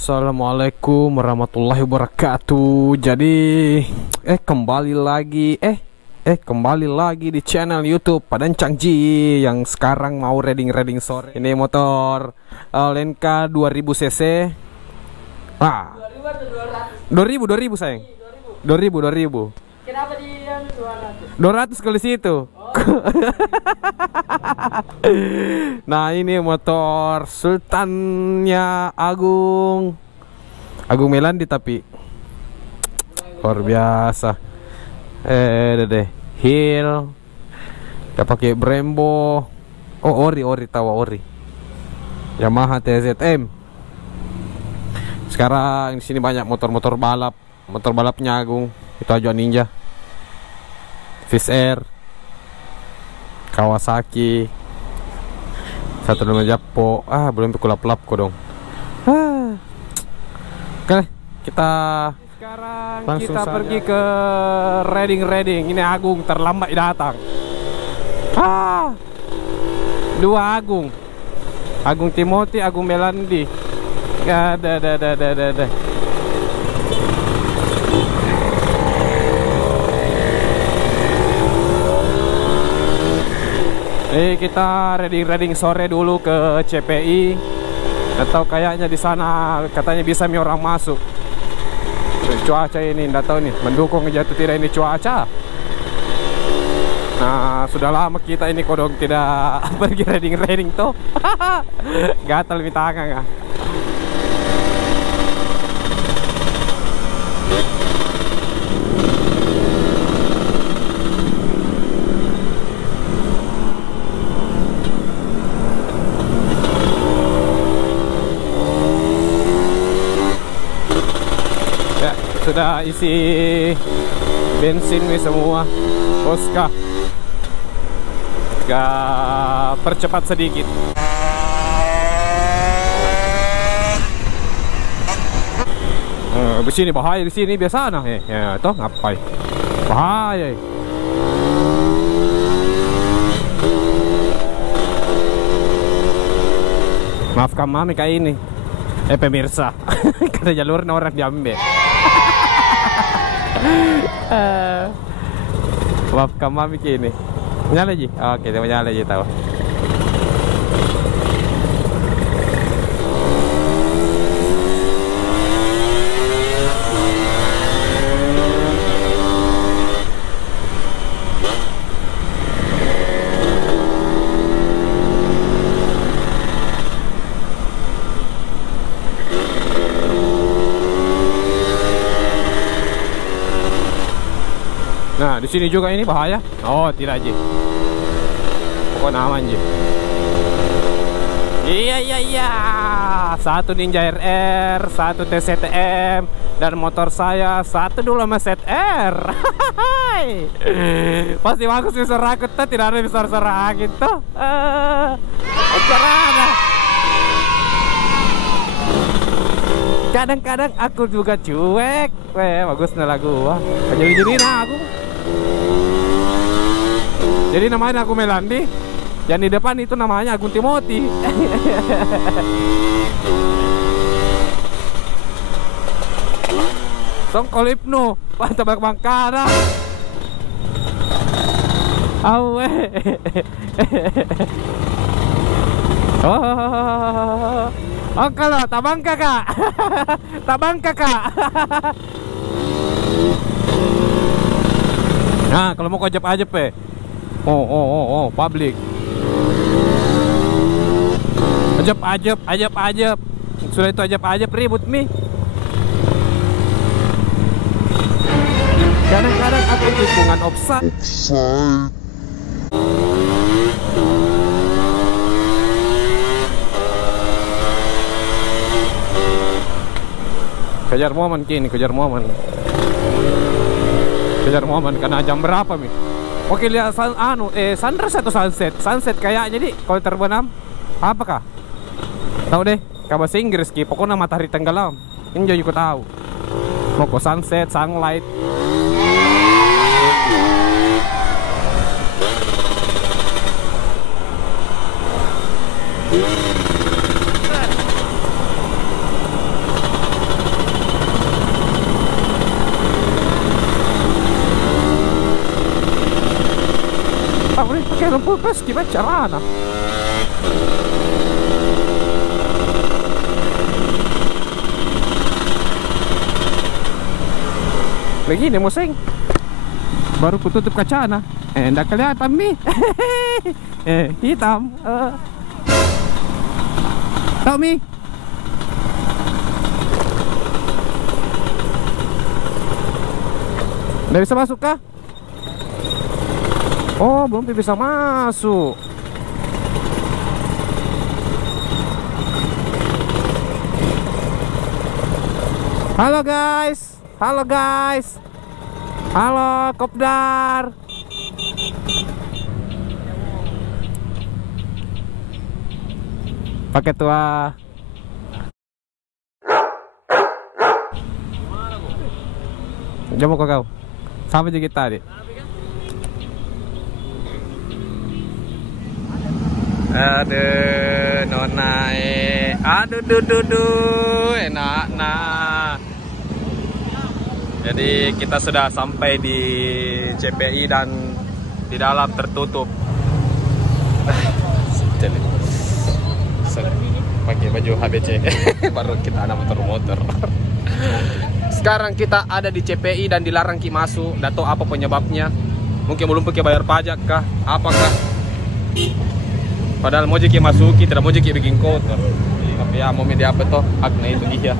Assalamualaikum warahmatullahi wabarakatuh. Jadi kembali lagi di channel YouTube Padang Changji yang sekarang mau riding sore. Ini motor Lenka 2000 cc. 2000 sayang. 2000. Kenapa di 200? 200 kali situ. Nah, ini motor Sultannya Agung Melandi, tapi luar biasa. Deh Hill. Kita pakai Brembo. Oh, ori tawa ori. Yamaha TZM. Sekarang di sini banyak motor balap. Motor balapnya Agung. Itu aja Ninja, Fish Air, Kawasaki, satu nama Japo. Belum kulap-lap kok dong. Oke, kita sekarang kita pergi ke riding. Ini Agung terlambat datang. Dua Agung Timothy, Agung Melandi. Ada. Kita riding sore dulu ke CPI. Atau kayaknya di sana katanya bisa orang masuk. Cuaca ini nggak tahu nih mendukung jatuh tidak ini cuaca. Nah, sudah lama kita ini kodong tidak pergi riding tuh. Gatal di tangan ya. Sudah isi bensin nih semua, Oska. Gak percepat sedikit. Di sini bahaya, di sini biasa nah ya toh ngapain bahaya. Maafkan mami kayak ini. Pemirsa, karena jalurnya orang diambil. Maafkan mami kini. Nyala ji? Oke, kita nyala ji tahu. Nah, di sini juga ini bahaya. Oh, tidak, Ji. Pokoknya aman, Ji. Iya. Satu Ninja RR, satu TZM, dan motor saya satu dulu sama ZR. Pasti bagus bisa rakut tuh, tidak ada besar-besar angin tuh. Caranya. Kadang-kadang aku juga cuek. Bagus nih lagu. Jadi aku. Jadi namanya Agung Melandi, yang di depan itu namanya Agung Timothy. Songkol Ibnu, pantabak bangkara. Awe. Oh kalau tabang kakak. Nah, kalau mau ajab-ajab publik. Ajab. Sudah itu ajab ribut nih. Kadang-kadang aku tikungan offside. Kejar momen karena jam berapa nih? Oke, lihat sunrise atau sunset? Sunset kayaknya jadi kalau terbenam. Apakah? Tahu deh, bahasa Inggris ki, pokoknya matahari tenggelam. Ini juga tahu. Mau ke sunset, sunlight. Kaya full face gimana carana? Begini musing. Baru kututup kacana. Enggak kelihatan Mi. Hitam. Tahu Mi? Udah bisa masuk kah? Oh, belum bisa masuk. Halo guys. Halo guys. Halo Kopdar. Pakai tua. Jamu kau. Sampai juga kita deh. Aduh, nona aduh, enak nah. Jadi kita sudah sampai di CPI dan di dalam tertutup. Pakai baju HBC. Baru kita ada motor-motor. Sekarang kita ada di CPI dan dilarang ki masuk. Nggak tahu apa penyebabnya. Mungkin belum pakai bayar pajak kah? Apakah? Padahal mau ki masuki, tidak mau ki bikin kotor. Tapi ya mau media apa toh? Haknya itu dia.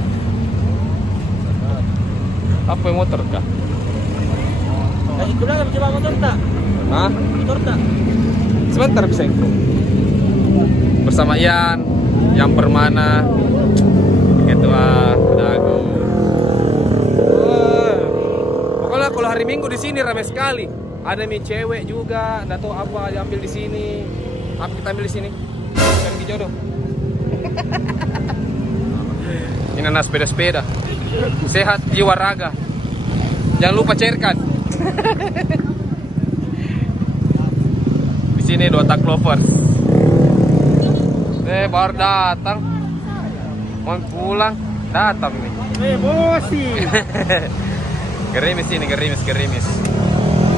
Apa yang motor kah? Itu lah coba motor tak? Hah? Motor tak? Sebentar bisa itu. Bersama Ian, yang Permana, Ketua Dago. Pokoknya kalau hari Minggu di sini ramai sekali. Ada mie cewek juga, nggak tahu apa diambil di sini. Apa kita ambil di sini? Bukan di jodoh. Ini anak sepeda-sepeda. Sehat jiwa raga. Jangan lupa cairkan. Di sini 2 tak lovers. Baru datang. Mau pulang, datang nih. Bosi. Gerimis ini, gerimis.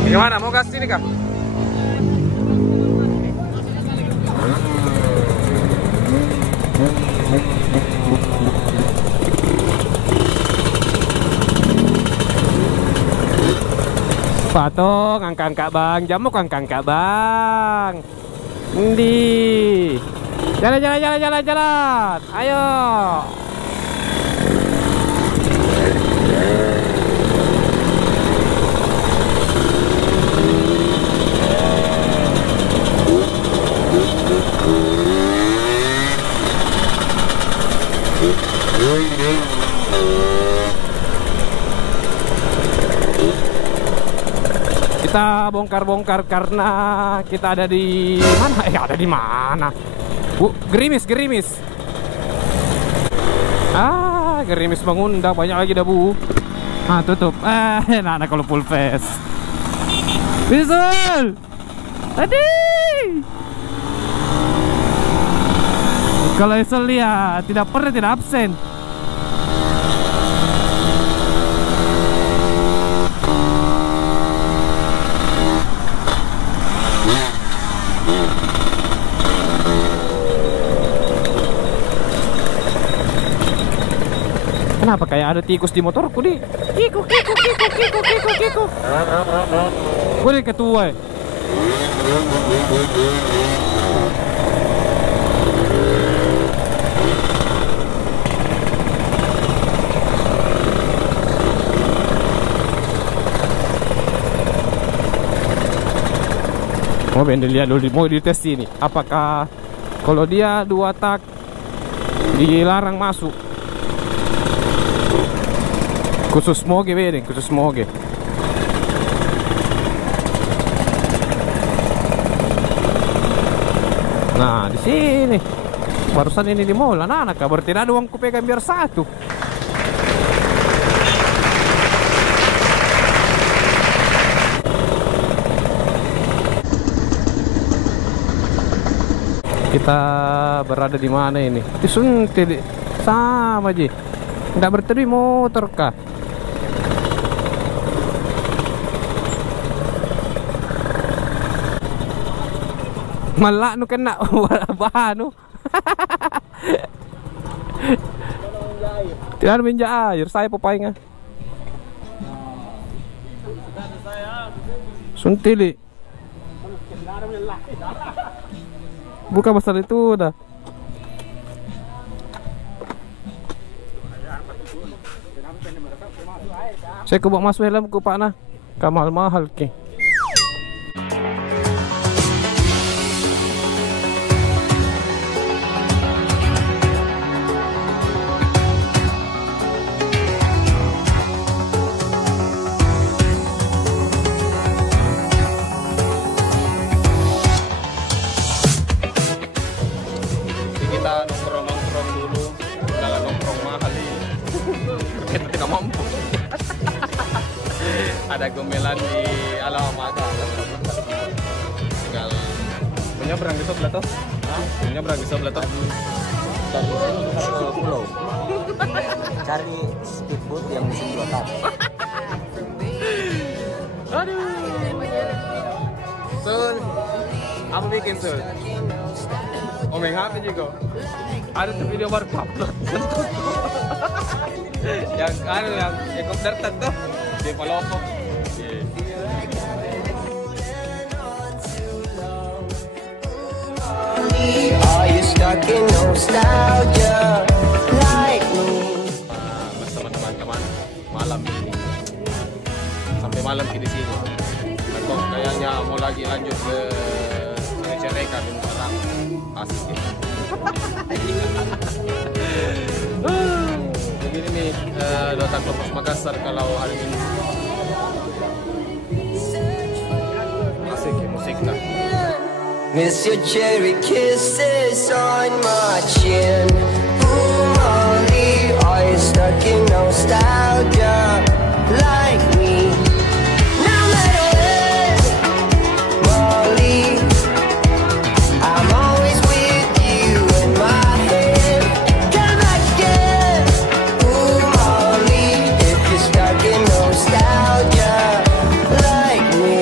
Gimana? Mau gas sini kah? Patong, angka bang, jamu angka bang. Ndi. Jalan. Ayo. Kita bongkar-bongkar karena kita ada di mana? Ada di mana? Gerimis. Gerimis mengundang, banyak lagi dah bu. Tutup. Nah, kalau full face. Bisul. Tadi. Kalau Isol lihat tidak pernah tidak absen. Kenapa kayak ada tikus di motorku nih? Kiku. Gue nih ketua. Mau lihat dulu, mau dites ini. Apakah kalau dia 2 tak dilarang masuk? Khusus moge bedeng, khusus moge. Nah, di sini. Barusan ini di mall, anak-anak, berarti ada uang ku pegang biar 1. Kita berada di mana ini? Disuntik sama aja. Nggak berteri motor kah? Malak nu kena bahan nu. Tidak ada minyak air, saya pepaynya. Suntili. Bukan masalah itu dah. Saya ku bawa masuk helm ku Pak nah. Mahal-mahal ke. Kita nongkrong dulu, jangan nongkrong mahal nih. Kita tidak mampu. Ada gomelan di alamat. Tinggal menyeberang di sebelah tuh. Menyeberang di sebelah tuh. Dari sini kita ke pulau. Cari speedboat yang di sebelah. Aduh. Sul, apa bikin Sul? Omeng HP juga. Ada tuh video baru upload. Yang helikopter tuh di Palopo. Are you stuck in nostalgia like me? Bersama teman-teman malam ini. Sampai malam di sini. Atau kayaknya mau lagi lanjut ke Cerekan dan orang asik ya. Begini nih Dota Kelompok Makassar kalau hari ini. Asik ya musiknya. Miss your cherry kisses on my chin. Ooh, Molly, are you stuck in nostalgia like me? No matter where, Molly, I'm always with you in my head. Come back again, ooh, Molly, if you're stuck in nostalgia like me.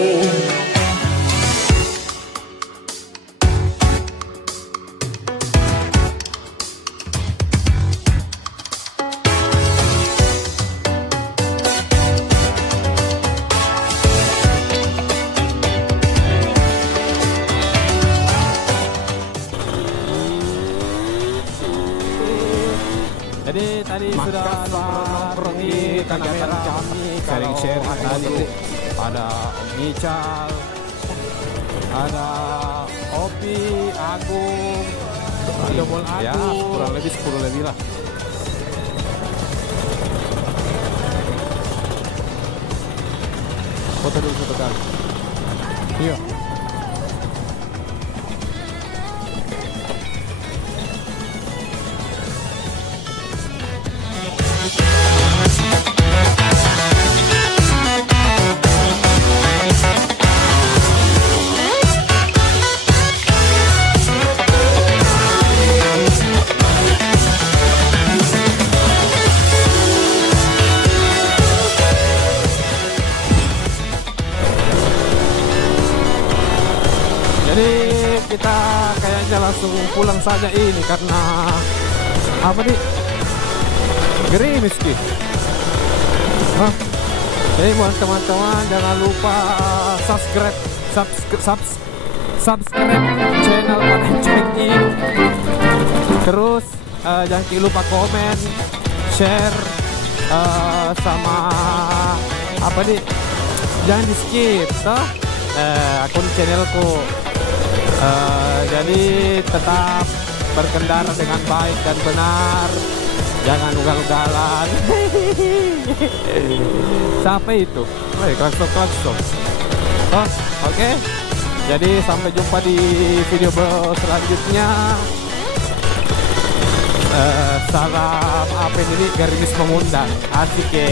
Jadi tadi sudah nongkrong di Tanah Merah kami, sharing tadi ada Om Ical, ada Opi, Agung, ada Bol Agung, ya kurang lebih 10 lebih lah. Foto dulu foto kali. Iya. Jadi kita kayaknya langsung pulang saja ini karena apa nih? Gerimis ki. Jadi buat teman-teman jangan lupa subscribe channel Panen Checking. Terus jangan lupa komen, share sama apa nih? Jangan di skip toh akun channelku. Jadi tetap berkendara dengan baik dan benar, jangan ugal-ugalan. Siapa itu? Klakson. Oh, oke. Jadi sampai jumpa di video selanjutnya. Salam apa ini? Gerimis mengundang. Asik ya.